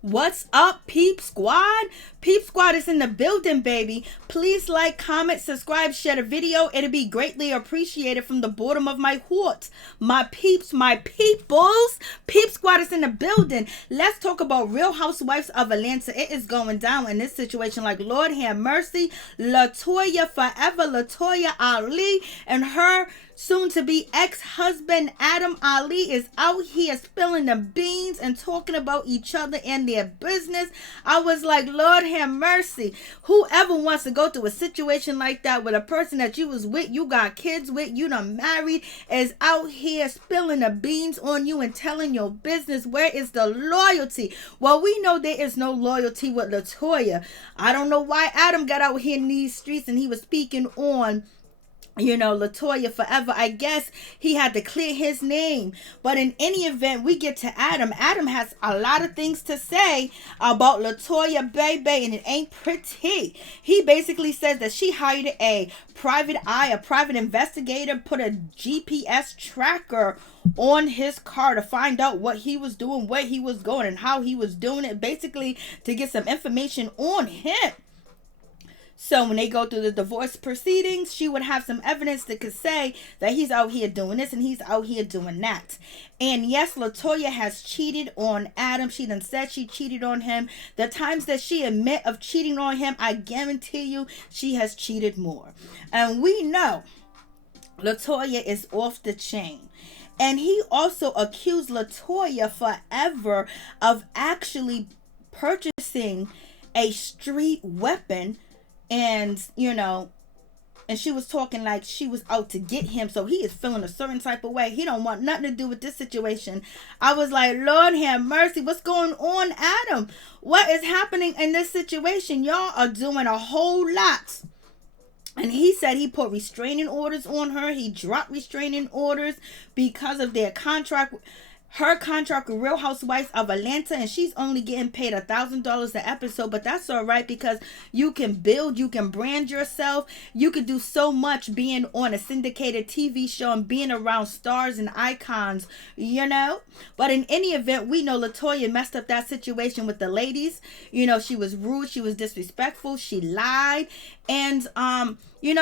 What's up, Peep Squad? Peep Squad is in the building, baby. Please like, comment, subscribe, share the video. It'll be greatly appreciated from the bottom of my heart. My peeps, my peoples. Peep Squad is in the building. Let's talk about Real Housewives of Atlanta. It is going down in this situation like Lord have mercy. LaToya Forever, LaToya Ali, and her soon-to-be ex-husband Adam Ali is out here spilling the beans and talking about each other and their business. I was like, Lord have mercy. Whoever wants to go through a situation like that with a person that you was with, you got kids with, you done married, is out here spilling the beans on you and telling your business. Where is the loyalty? Well, we know there is no loyalty with LaToya. I don't know why Adam got out here in these streets and he was speaking on LaToya Forever. I guess he had to clear his name. But in any event, we get to Adam. Adam has a lot of things to say about LaToya, baby, and it ain't pretty. He basically says that she hired a private eye, a private investigator, put a GPS tracker on his car to find out what he was doing, where he was going, and how he was doing it, basically to get some information on him. So when they go through the divorce proceedings, she would have some evidence that could say that he's out here doing this and he's out here doing that. And yes, LaToya has cheated on Adam. She done said she cheated on him. The times that she admit of cheating on him, I guarantee you she has cheated more. And we know LaToya is off the chain. And he also accused LaToya Forever of actually purchasing a street weapon. And, and she was talking like she was out to get him. So he is feeling a certain type of way. He don't want nothing to do with this situation. I was like, Lord have mercy. What's going on, Adam? What is happening in this situation? Y'all are doing a whole lot. And he said he put restraining orders on her. He dropped restraining orders because of their contract. Her contract with Real Housewives of Atlanta, and she's only getting paid $1,000 an episode, but that's all right because you can build, you can brand yourself, you can do so much being on a syndicated TV show and being around stars and icons, But in any event, we know LaToya messed up that situation with the ladies. She was rude, she was disrespectful, she lied, and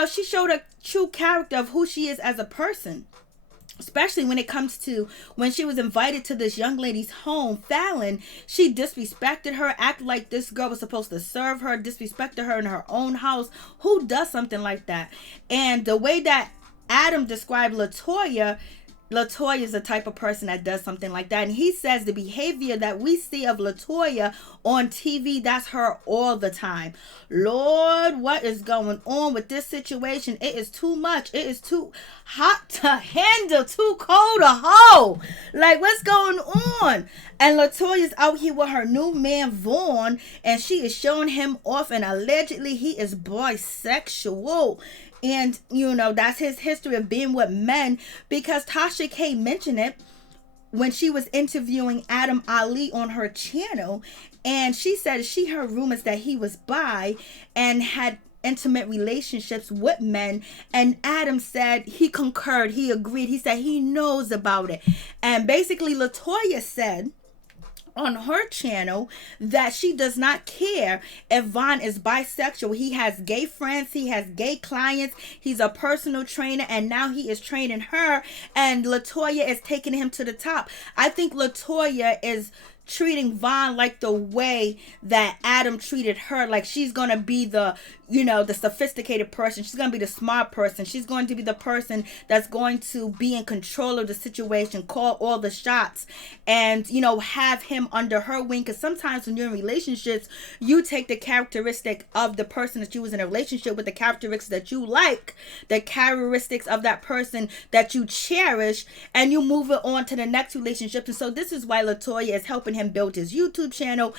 she showed a true character of who she is as a person. Especially when it comes to when she was invited to this young lady's home, Fallon, she disrespected her, acted like this girl was supposed to serve her, disrespected her in her own house. Who does something like that? And the way that Adam described LaToya is the type of person that does something like that. And he says the behavior that we see of LaToya on TV, that's her all the time. Lord, what is going on with this situation? It is too much. It is too hot to handle, too cold to hold. Like, what's going on? And LaToya's out here with her new man, Vaughn, and she is showing him off, and allegedly he is bisexual. And, that's his history of being with men, because Tasha K mentioned it when she was interviewing Adam Ali on her channel. And she said she heard rumors that he was bi and had intimate relationships with men. And Adam said he concurred, he agreed. He said he knows about it. And basically LaToya said on her channel that she does not care if Vaughn is bisexual. He has gay friends, he has gay clients, he's a personal trainer, and now he is training her, and LaToya is taking him to the top. I think LaToya is treating Vaughn like the way that Adam treated her. Like she's gonna be the sophisticated person. She's gonna be the smart person. She's going to be the person that's going to be in control of the situation, call all the shots, and have him under her wing. Because sometimes when you're in relationships, you take the characteristic of the person that you was in a relationship with, the characteristics that you like, the characteristics of that person that you cherish, and you move it on to the next relationship. And so this is why LaToya is helping him build his YouTube channel,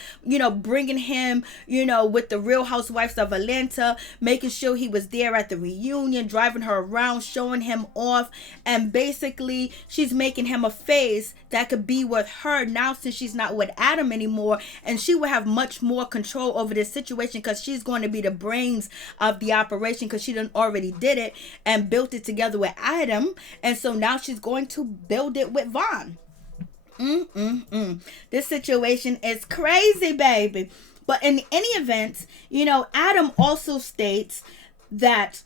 bringing him, with the Real Housewives of Atlanta, making sure he was there at the reunion, driving her around, showing him off. And basically she's making him a face that could be with her now, since she's not with Adam anymore, and she will have much more control over this situation because she's going to be the brains of the operation, because she done already did it and built it together with Adam. And so now she's going to build it with Vaughn. This situation is crazy, baby. But in any event, Adam also states that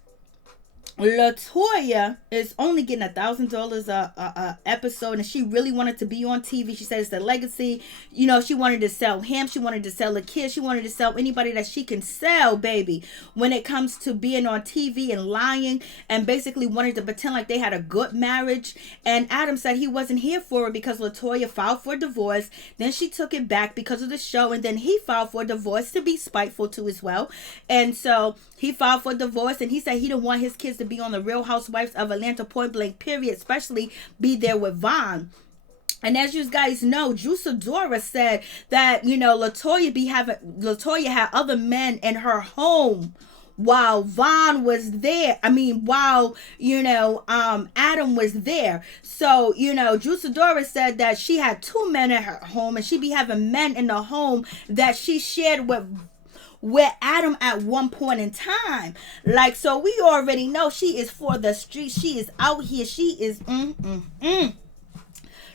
LaToya is only getting $1,000 a episode, and she really wanted to be on TV. She said it's the legacy. She wanted to sell him. She wanted to sell a kid. She wanted to sell anybody that she can sell, baby, when it comes to being on TV and lying, and basically wanted to pretend like they had a good marriage. And Adam said he wasn't here for it because LaToya filed for divorce. Then she took it back because of the show, and then he filed for divorce to be spiteful too as well. And so he filed for divorce, and he said he didn't want his kids to be on the Real Housewives of Atlanta point blank period, especially be there with Vaughn. And as you guys know, Sidora said that, LaToya had other men in her home while Vaughn was there. While Adam was there. So, Sidora said that she had two men in her home, and she be having men in the home that she shared with Adam at one point in time. So we already know she is for the streets. She is out here. She is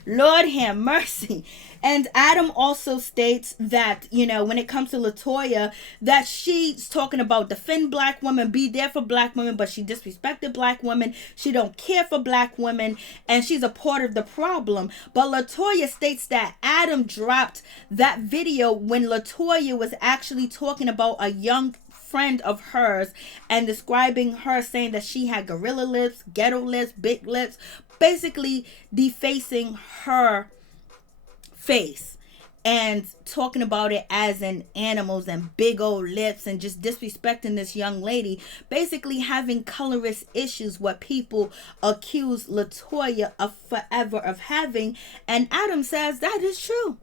Lord have mercy. And Adam also states that, when it comes to LaToya, that she's talking about defend black women, be there for black women, but she disrespected black women. She don't care for black women, and she's a part of the problem. But LaToya states that Adam dropped that video when LaToya was actually talking about a young friend of hers and describing her, saying that she had gorilla lips, ghetto lips, big lips, basically defacing her face and talking about it as in animals and big old lips, and just disrespecting this young lady, basically having colorist issues, what people accuse LaToya of Forever of having. And Adam says that is true.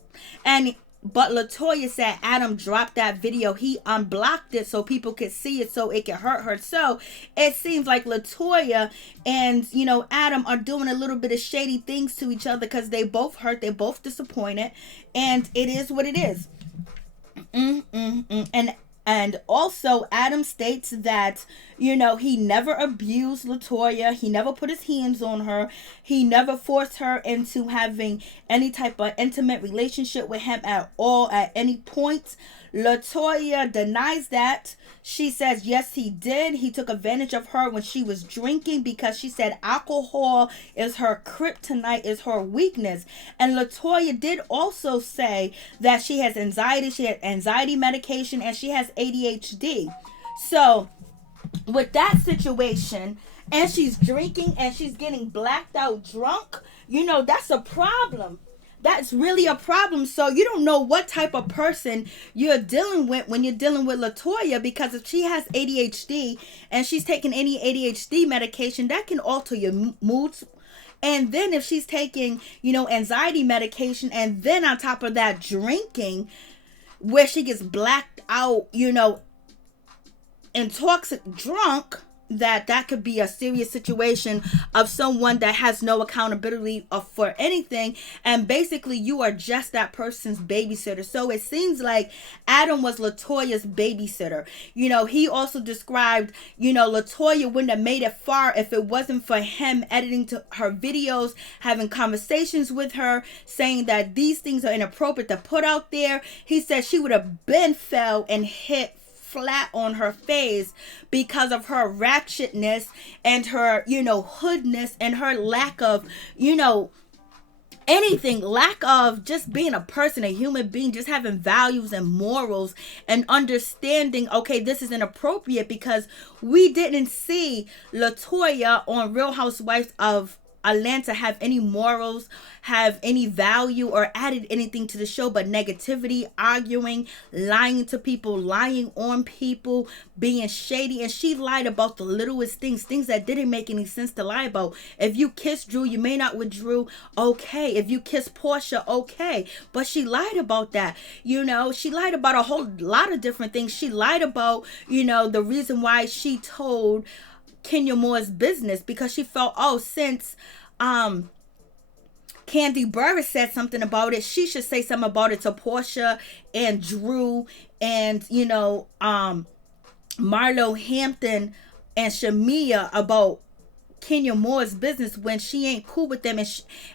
But LaToya said Adam dropped that video. He unblocked it so people could see it, so it could hurt her. So it seems like LaToya and, Adam are doing a little bit of shady things to each other, because they both hurt. They're both disappointed. And it is what it is. And also, Adam states that, he never abused LaToya. He never put his hands on her. He never forced her into having any type of intimate relationship with him at all, at any point. LaToya denies that. She says, yes, he did. He took advantage of her when she was drinking, because she said alcohol is her kryptonite, is her weakness. And LaToya did also say that she has anxiety. She had anxiety medication, and she has ADHD. So with that situation, and she's drinking and she's getting blacked out drunk, that's a problem. That's really a problem. So you don't know what type of person you're dealing with when you're dealing with LaToya, because if she has ADHD and she's taking any ADHD medication, that can alter your moods. And then if she's taking, anxiety medication, and then on top of that drinking, where she gets blacked out, intoxic drunk, that could be a serious situation of someone that has no accountability for anything, and basically you are just that person's babysitter. So it seems like Adam was LaToya's babysitter. He also described, LaToya wouldn't have made it far if it wasn't for him editing to her videos, having conversations with her, saying that these things are inappropriate to put out there. He said she would have been fell and hit flat on her face because of her ratchetness and her, hoodness, and her lack of, anything, lack of just being a person, a human being, just having values and morals and understanding, okay, this is inappropriate, because we didn't see LaToya on Real Housewives of Atlanta have any morals, have any value, or added anything to the show but negativity, arguing, lying to people, lying on people, being shady. And she lied about the littlest things that didn't make any sense to lie about. If you kiss Drew, you may not with Drew, okay. If you kiss Porsha, okay. But she lied about that. She lied about a whole lot of different things. She lied about, the reason why she told Kenya Moore's business, because she felt, since Kandi Burruss said something about it, she should say something about it to Porsha and Drew and Marlo, Hampton, and Shamea about Kenya Moore's business when she ain't cool with them.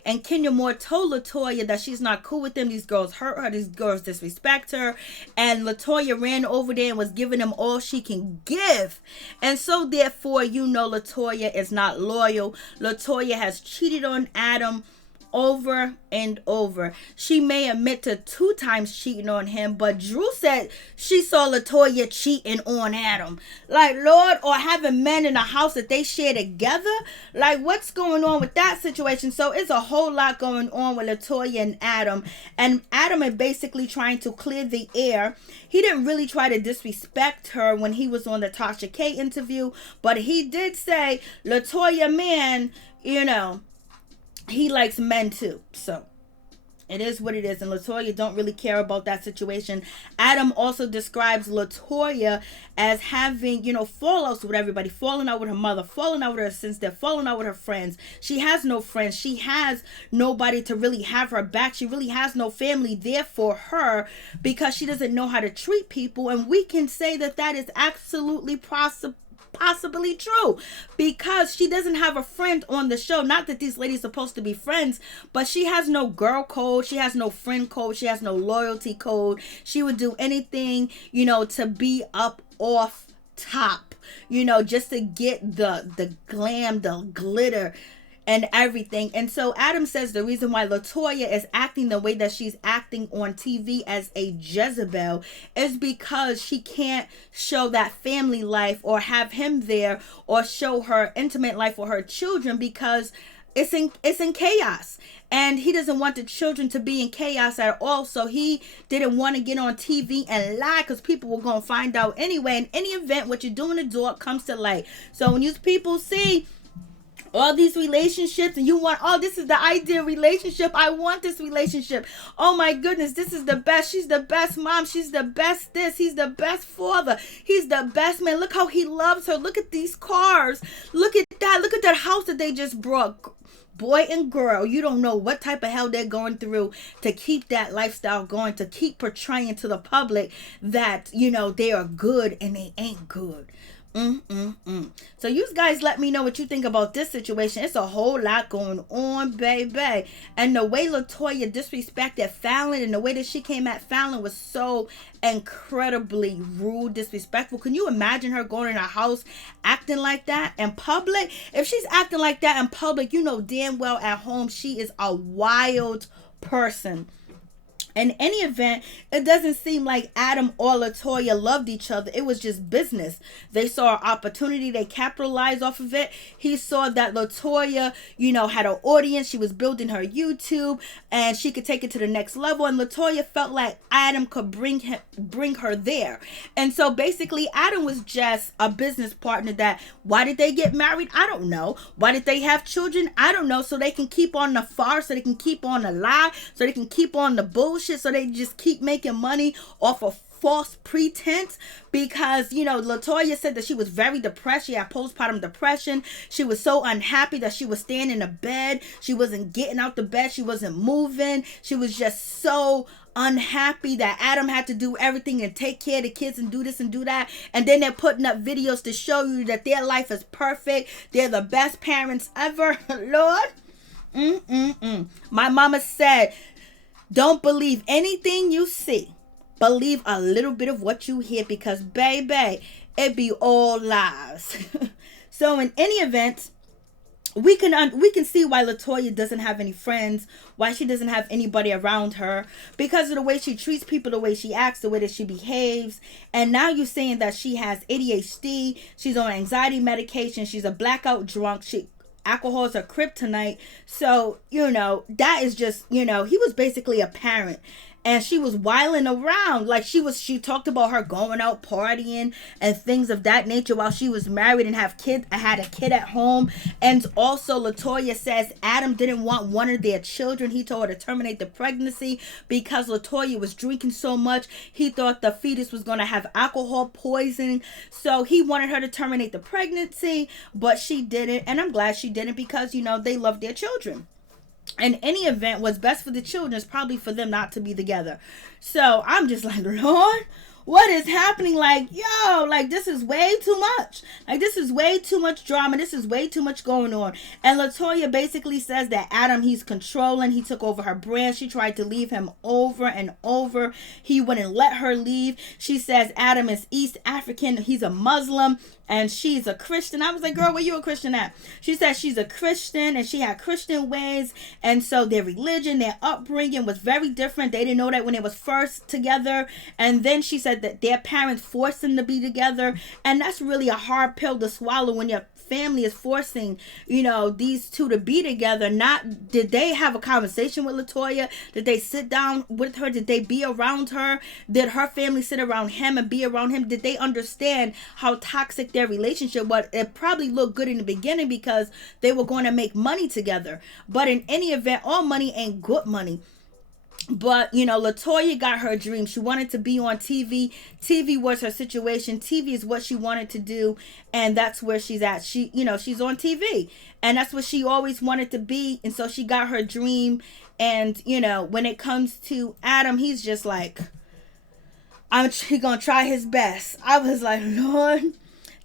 And Kenya Moore told LaToya that she's not cool with them. These girls hurt her. These girls disrespect her. And LaToya ran over there and was giving them all she can give. And so therefore, LaToya is not loyal. LaToya has cheated on Adam over and over. She may admit to 2 times cheating on him, but Drew said she saw LaToya cheating on Adam. Like, Lord, or having men in a house that they share together. Like, what's going on with that situation? So it's a whole lot going on with LaToya and Adam. And Adam is basically trying to clear the air. He didn't really try to disrespect her when he was on the Tasha K interview, but he did say, LaToya, man, he likes men too. So it is what it is. And LaToya don't really care about that situation. Adam also describes LaToya as having, fallouts with everybody. Falling out with her mother. Falling out with her sister. Falling out with her friends. She has no friends. She has nobody to really have her back. She really has no family there for her because she doesn't know how to treat people. And we can say that that is absolutely possibly true because she doesn't have a friend on the show. Not that these ladies are supposed to be friends, but she has no girl code. She has no friend code. She has no loyalty code. She would do anything, to be up off top, just to get the glam, the glitter and everything. And so Adam says the reason why LaToya is acting the way that she's acting on TV as a Jezebel is because she can't show that family life or have him there or show her intimate life with her children because it's in chaos. And he doesn't want the children to be in chaos at all. So he didn't want to get on TV and lie because people were going to find out anyway. In any event, what you do in the dark comes to light. So when you people see all these relationships and you want, this is the ideal relationship. I want this relationship. Oh my goodness, this is the best. She's the best mom. She's the best this. He's the best father. He's the best man. Look how he loves her. Look at these cars. Look at that. Look at that house that they just brought. Boy and girl, you don't know what type of hell they're going through to keep that lifestyle going, to keep portraying to the public that, they are good and they ain't good. So you guys let me know what you think about this situation. It's a whole lot going on, baby. And the way LaToya disrespected Fallon and the way that she came at Fallon was so incredibly rude, disrespectful. Can you imagine her going in her house acting like that in public? If she's acting like that in public, damn well at home she is a wild person. In any event, it doesn't seem like Adam or LaToya loved each other. It was just business. They saw an opportunity. They capitalized off of it. He saw that LaToya, had an audience. She was building her YouTube and she could take it to the next level. And LaToya felt like Adam could bring her there. And so basically, Adam was just a business partner that, why did they get married? I don't know. Why did they have children? I don't know. So they can keep on the farce, so they can keep on the lie, so they can keep on the bullshit. So they just keep making money off of false pretense because, LaToya said that she was very depressed. She had postpartum depression. She was so unhappy that she was staying in the bed. She wasn't getting out the bed. She wasn't moving. She was just so unhappy that Adam had to do everything and take care of the kids and do this and do that. And then they're putting up videos to show you that their life is perfect. They're the best parents ever. Lord. My mama said, don't believe anything you see. Believe a little bit of what you hear because, baby, it be all lies. So in any event, we can see why LaToya doesn't have any friends, why she doesn't have anybody around her, because of the way she treats people, the way she acts, the way that she behaves. And now you're saying that she has ADHD, she's on anxiety medication, she's a blackout drunk, alcohol is her kryptonite. So, that is just, he was basically a parent. And she was wilding around. Like she talked about her going out partying and things of that nature while she was married and had a kid at home. And also LaToya says Adam didn't want one of their children. He told her to terminate the pregnancy because LaToya was drinking so much. He thought the fetus was going to have alcohol poisoning. So he wanted her to terminate the pregnancy, but she didn't. And I'm glad she didn't because, they love their children. In any event, what's best for the children is probably for them not to be together. So I'm just like, Lord, what is happening? Like, yo, like, this is way too much. Like, this is way too much drama. This is way too much going on. And LaToya basically says that Adam, he's controlling. He took over her brand. She tried to leave him over and over. He wouldn't let her leave. She says Adam is East African. He's a Muslim. And she's a Christian. I was like, girl, where you a Christian at? She said she's a Christian and she had Christian ways. And so their religion, their upbringing was very different. They didn't know that when they was first together. And then she said that their parents forced them to be together. And that's really a hard pill to swallow when your family is forcing, you know, these two to be together. Not, did they have a conversation with LaToya? Did they sit down with her? Did they be around her? Did her family sit around him and be around him? Did they understand how toxic their relationship was? It probably looked good in the beginning because they were going to make money together. But in any event, all money ain't good money. But, you know, LaToya got her dream. She wanted to be on TV. TV was her situation. TV is what she wanted to do. And that's where she's at. She, you know, she's on TV. And that's what she always wanted to be. And so she got her dream. And, you know, when it comes to Adam, he's just like, he's going to try his best. I was like, Lord.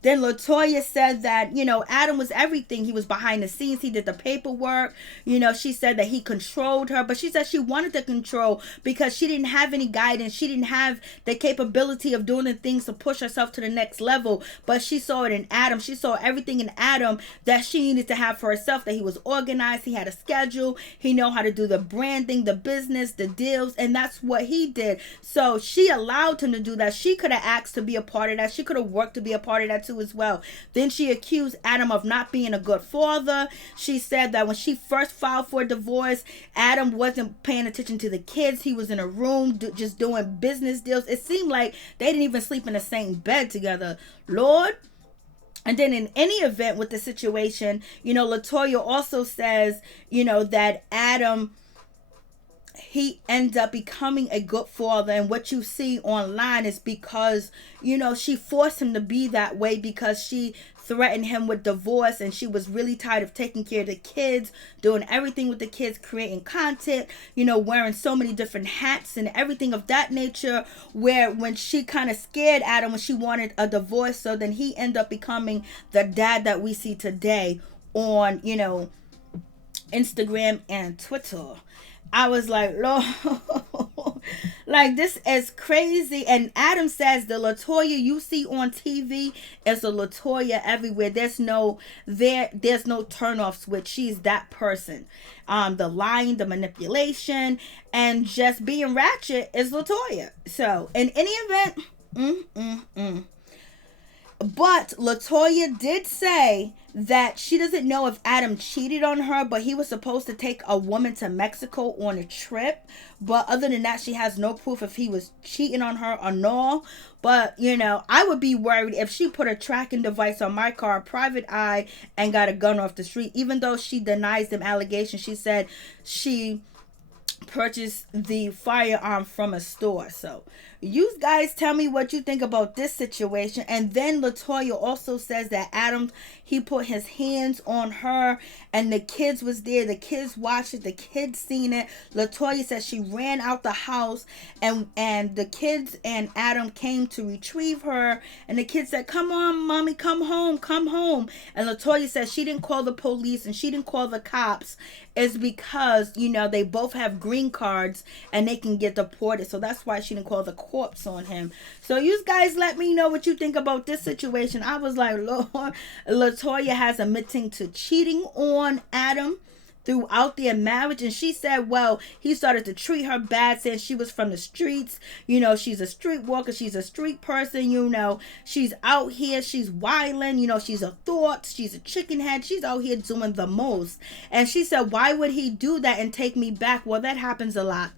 Then LaToya said that, you know, Adam was everything. He was behind the scenes. He did the paperwork. You know, she said that he controlled her. But she said she wanted to control because she didn't have any guidance. She didn't have the capability of doing the things to push herself to the next level. But she saw it in Adam. She saw everything in Adam that she needed to have for herself. That he was organized. He had a schedule. He knew how to do the branding, the business, the deals. And that's what he did. So she allowed him to do that. She could have asked to be a part of that. She could have worked to be a part of that too as well. Then she accused Adam of not being a good father. She said that when she first filed for a divorce, Adam wasn't paying attention to the kids. He was in a room just doing business deals. It seemed like they didn't even sleep in the same bed together. Lord. And then in any event with the situation, you know, LaToya also says, you know, that Adam, he ends up becoming a good father. And what you see online is because, you know, she forced him to be that way because she threatened him with divorce. And she was really tired of taking care of the kids, doing everything with the kids, creating content, you know, wearing so many different hats and everything of that nature. Where when she kind of scared Adam when she wanted a divorce. So then he ended up becoming the dad that we see today on, you know, Instagram and Twitter. I was like, Lord, like, this is crazy. And Adam says the LaToya you see on TV is a LaToya everywhere. There's no turn off switch. She's that person. The lying, the manipulation, and just being ratchet is LaToya. So in any event, But LaToya did say that she doesn't know if Adam cheated on her, but he was supposed to take a woman to Mexico on a trip. But other than that, she has no proof if he was cheating on her or no. But, you know, I would be worried if she put a tracking device on my car, private eye, and got a gun off the street. Even though she denies them allegations, she said she purchased the firearm from a store. So you guys tell me what you think about this situation. And then LaToya also says that Adam, he put his hands on her and the kids was there. The kids watched it. The kids seen it. LaToya says she ran out the house and the kids and Adam came to retrieve her. And the kids said, come on, mommy, come home, come home. And LaToya says she didn't call the police and she didn't call the cops. Is because, you know, they both have green cards and they can get deported. So that's why she didn't call the cops on him. So you guys let me know what you think about this situation. I was like, Lord, LaToya has admitting to cheating on Adam throughout their marriage. And she said, well, he started to treat her bad, saying she was from the streets. You know, she's a street walker. She's a street person. You know, she's out here. She's wilding. You know, she's a thought. She's a chicken head. She's out here doing the most. And she said, why would he do that and take me back? Well, that happens a lot.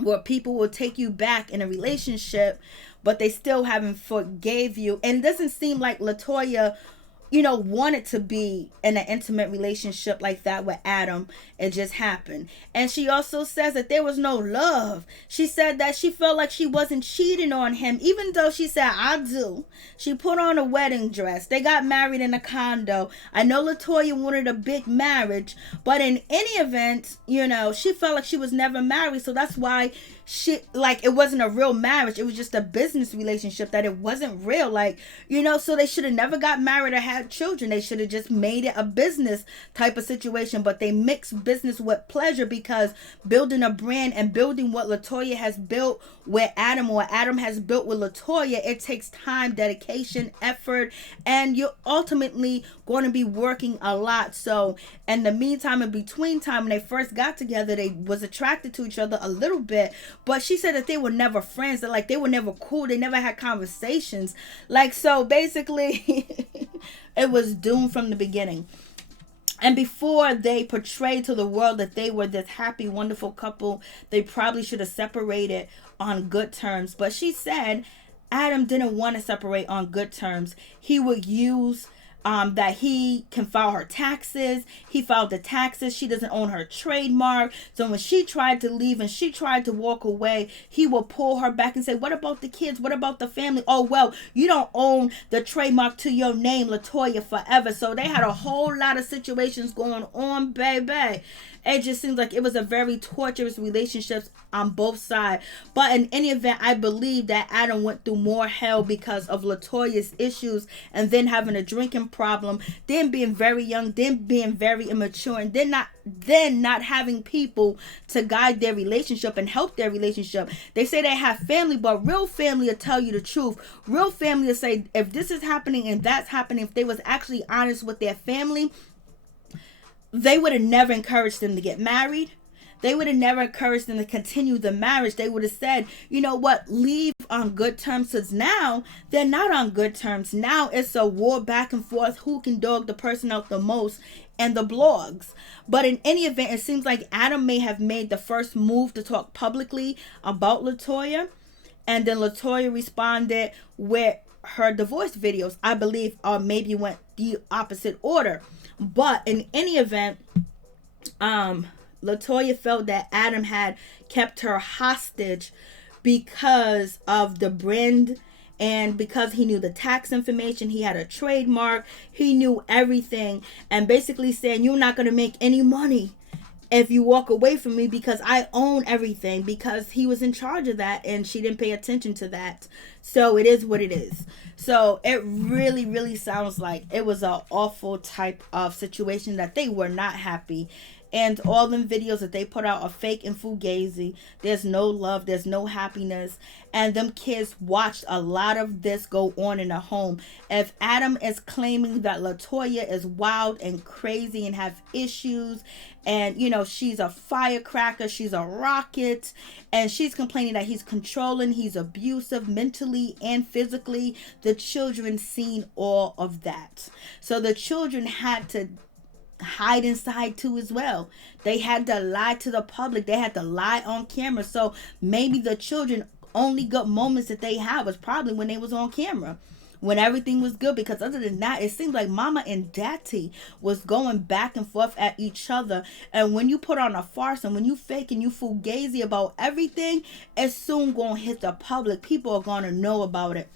Where people will take you back in a relationship, but they still haven't forgave you. And it doesn't seem like LaToya, you know, wanted to be in an intimate relationship like that with Adam. It just happened. And she also says that there was no love. She said that she felt like she wasn't cheating on him, even though she said, I do. She put on a wedding dress. They got married in a condo. I know LaToya wanted a big marriage, but in any event, you know, she felt like she was never married. So that's why it wasn't a real marriage. It was just a business relationship, that it wasn't real. Like, so they should have never got married or had children. They should have just made it a business type of situation. But they mixed business with pleasure, because building a brand and building what LaToya has built with Adam, or Adam has built with LaToya, it takes time, dedication, effort, and you're ultimately going to be working a lot. So in the meantime, in between time, when they first got together, they was attracted to each other a little bit, but she said that they were never friends, that like they were never cool, they never had conversations, like, so basically it was doomed from the beginning. And before they portrayed to the world that they were this happy, wonderful couple, they probably should have separated on good terms. But she said Adam didn't want to separate on good terms. He would use that he can file her taxes. He filed the taxes. She doesn't own her trademark. So when she tried to leave and she tried to walk away, he will pull her back and say, what about the kids? What about the family? Oh, well, you don't own the trademark to your name, LaToya Forever. So they had a whole lot of situations going on, baby. It just seems like it was a very torturous relationship on both sides. But in any event, I believe that Adam went through more hell because of LaToya's issues, and then having a drinking problem, then being very young, then being very immature, and then not having people to guide their relationship and help their relationship. They say they have family, but real family will tell you the truth. Real family will say, if this is happening and that's happening, if they was actually honest with their family, they would have never encouraged them to get married. They would have never encouraged them to continue the marriage. They would have said, you know what, leave on good terms, because now they're not on good terms. Now it's a war back and forth, who can dog the person out the most, and the blogs. But in any event, it seems like Adam may have made the first move to talk publicly about LaToya, and then LaToya responded with her divorce videos, I believe, or maybe went the opposite order. But in any event, LaToya felt that Adam had kept her hostage because of the brand, and because he knew the tax information, he had a trademark, he knew everything, and basically saying, you're not going to make any money if you walk away from me, because I own everything, because he was in charge of that and she didn't pay attention to that. So it is what it is. So it really, really sounds like it was an awful type of situation, that they were not happy. And all them videos that they put out are fake and fugazi. There's no love. There's no happiness. And them kids watched a lot of this go on in the home. If Adam is claiming that LaToya is wild and crazy and have issues, and, she's a firecracker, she's a rocket, and she's complaining that he's controlling, he's abusive mentally and physically, the children seen all of that. So the children had to hide inside too as well. They had to lie to the public. They had to lie on camera. So maybe the children only good moments that they had was probably when they was on camera, when everything was good, because other than that, it seemed like mama and daddy was going back and forth at each other. And when you put on a farce and when you fake and you fugazi about everything, it's soon going to hit the public. People are going to know about it.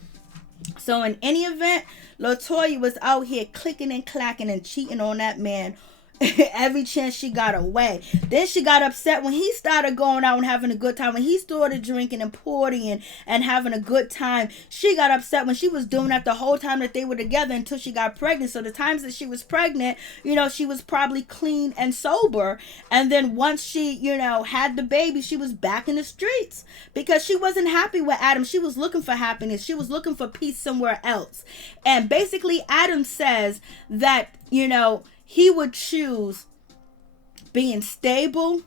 So in any event, LaToya was out here clicking and clacking and cheating on that man every chance she got away. Then she got upset when he started going out and having a good time. When he started drinking and partying and having a good time, she got upset when she was doing that the whole time that they were together until she got pregnant. So the times that she was pregnant, she was probably clean and sober. And then once she, had the baby, she was back in the streets because she wasn't happy with Adam. She was looking for happiness. She was looking for peace somewhere else. And basically Adam says that, he would choose being stable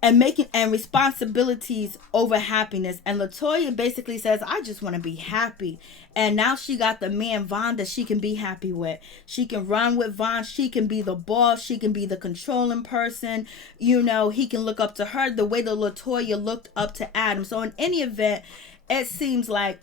and making and responsibilities over happiness. And LaToya basically says, I just want to be happy. And now she got the man Von that she can be happy with. She can run with Von. She can be the boss. She can be the controlling person. He can look up to her the way that LaToya looked up to Adam. So in any event, it seems like,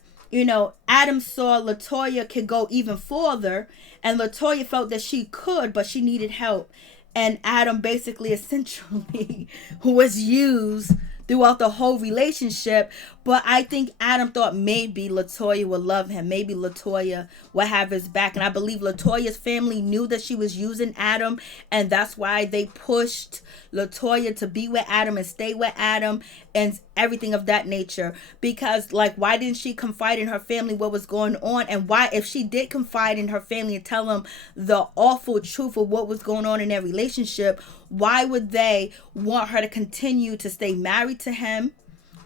Adam saw LaToya could go even further, and LaToya felt that she could, but she needed help. And Adam basically essentially was used throughout the whole relationship. But I think Adam thought maybe LaToya would love him. Maybe LaToya would have his back. And I believe LaToya's family knew that she was using Adam. And that's why they pushed LaToya to be with Adam and stay with Adam and everything of that nature. Because, like, why didn't she confide in her family what was going on? And why, if she did confide in her family and tell them the awful truth of what was going on in their relationship, why would they want her to continue to stay married to him?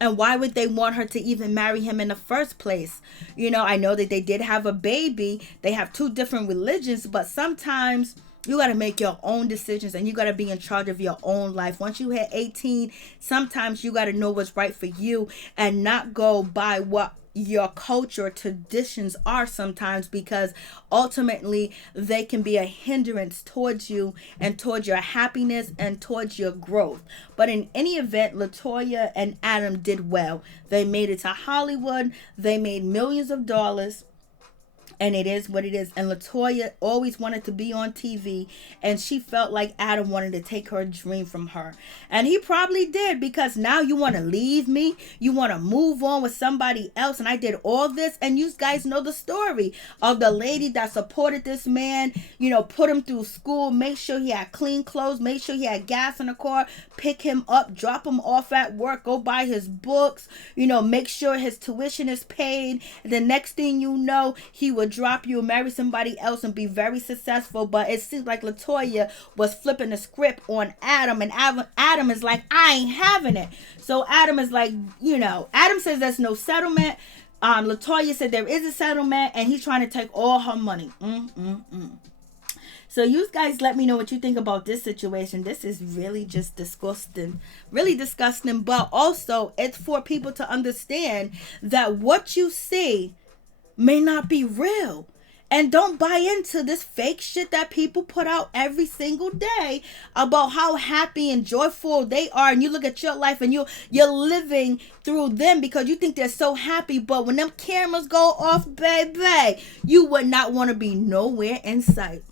And why would they want her to even marry him in the first place? You know, I know that they did have a baby. They have two different religions, but sometimes you got to make your own decisions and you got to be in charge of your own life. Once you hit 18, sometimes you got to know what's right for you and not go by what your culture or traditions are sometimes, because ultimately they can be a hindrance towards you and towards your happiness and towards your growth. But in any event, LaToya and Adam did well. They made it to Hollywood. They made millions of dollars. And it is what it is. And LaToya always wanted to be on TV. And she felt like Adam wanted to take her dream from her. And he probably did, because now you want to leave me. You want to move on with somebody else. And I did all this. And you guys know the story of the lady that supported this man. You know, put him through school. Make sure he had clean clothes. Make sure he had gas in the car. Pick him up. Drop him off at work. Go buy his books. You know, make sure his tuition is paid. And the next thing you know, he would drop you and marry somebody else and be very successful. But it seems like LaToya was flipping the script on Adam, and Adam is like, I ain't having it. So Adam is like, you know, Adam says there's no settlement. LaToya said there is a settlement, and he's trying to take all her money. So you guys let me know what you think about this situation. This is really just disgusting. Really disgusting. But also, it's for people to understand that what you see may not be real. And don't buy into this fake shit that people put out every single day about how happy and joyful they are. And you look at your life and you're living through them because you think they're so happy. But when them cameras go off, baby, you would not want to be nowhere in sight.